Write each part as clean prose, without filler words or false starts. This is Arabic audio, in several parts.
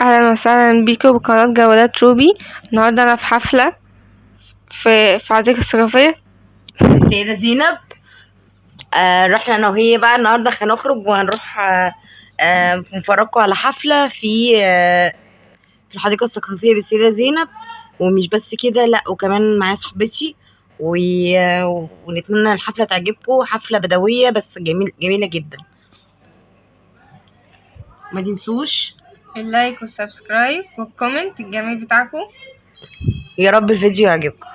اهلا وسهلا بيكم بقناة جولات روبي. النهارده انا في حفلة في الحديقة الثقافية السيدة زينب. رحنا انا وهي بقى النهارده هنخرج وهنروح نفرجكم على حفلة في الحديقة الثقافية بالسيدة زينب. ومش بس كده، لا وكمان معايا صاحبتي ونتمنى الحفلة تعجبكم. حفلة بدوية بس جميلة جدا. ما تنسوش اللايك والسبسكرايب والكومنت الجميل بتاعكم. يا رب الفيديو يعجبكم.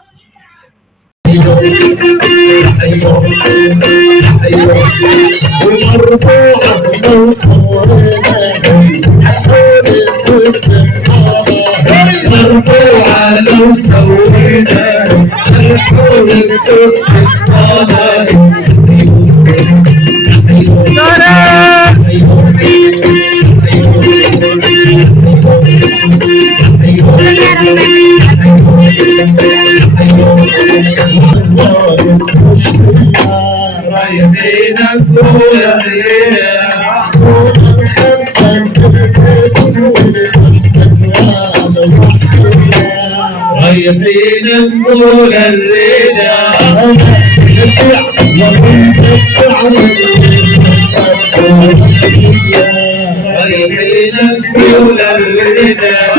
مرفوعة لو سوينا الحول رايحين نقول رايحين نقول الرضا رايحين نقول الرضا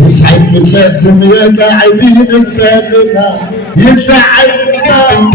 يسعد مساكم يا قاعدين ببابنا، يسعدنا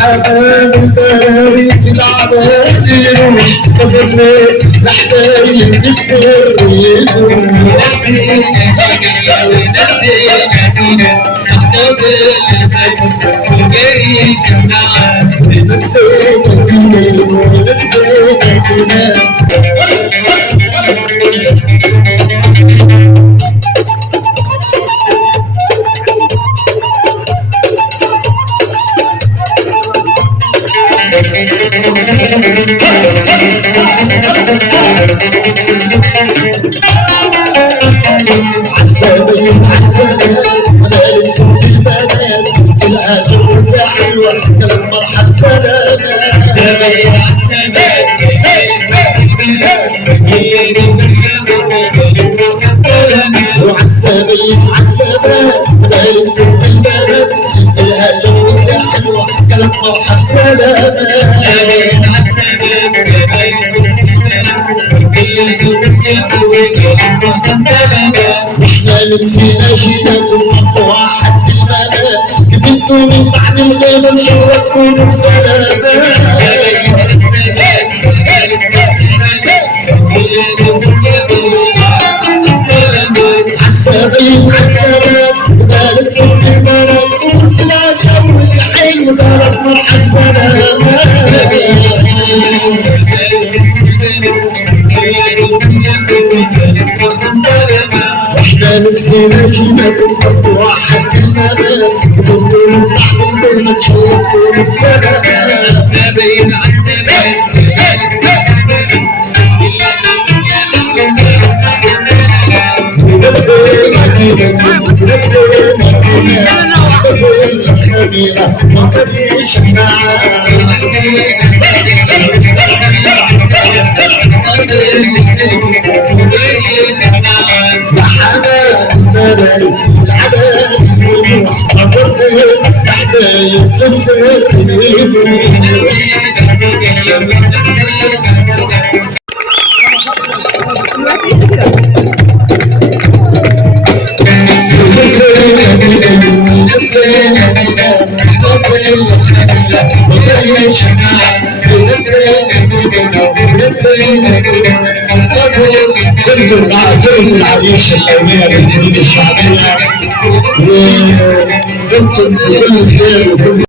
حمام الباري في العبادين وصلنا لحبايب السر يدوم ونسيتك ونسيتك عالسبيل مالك ست البنات كلها ترجع حلوة المرحب سلامات وعالسبيل مالك ست البنات كلها ترجع حلوة المرحب سلامات احنا نسينا جيناكم رب واحد بالمنام كيف انتوا من بعد الغيبة نشوفكم بسلامات عالسبيل مالك ست البنات وقلت لها جوي حلو قالت مرحب سلامات احنا نسينا جيناكم حب واحد بالمنام كيف انتوا من بعد الغيبة نشوفكم بسلامات كنتم مع فرق العريش اليومية بالجنوب الشعبية وكنتم بكل خير وكل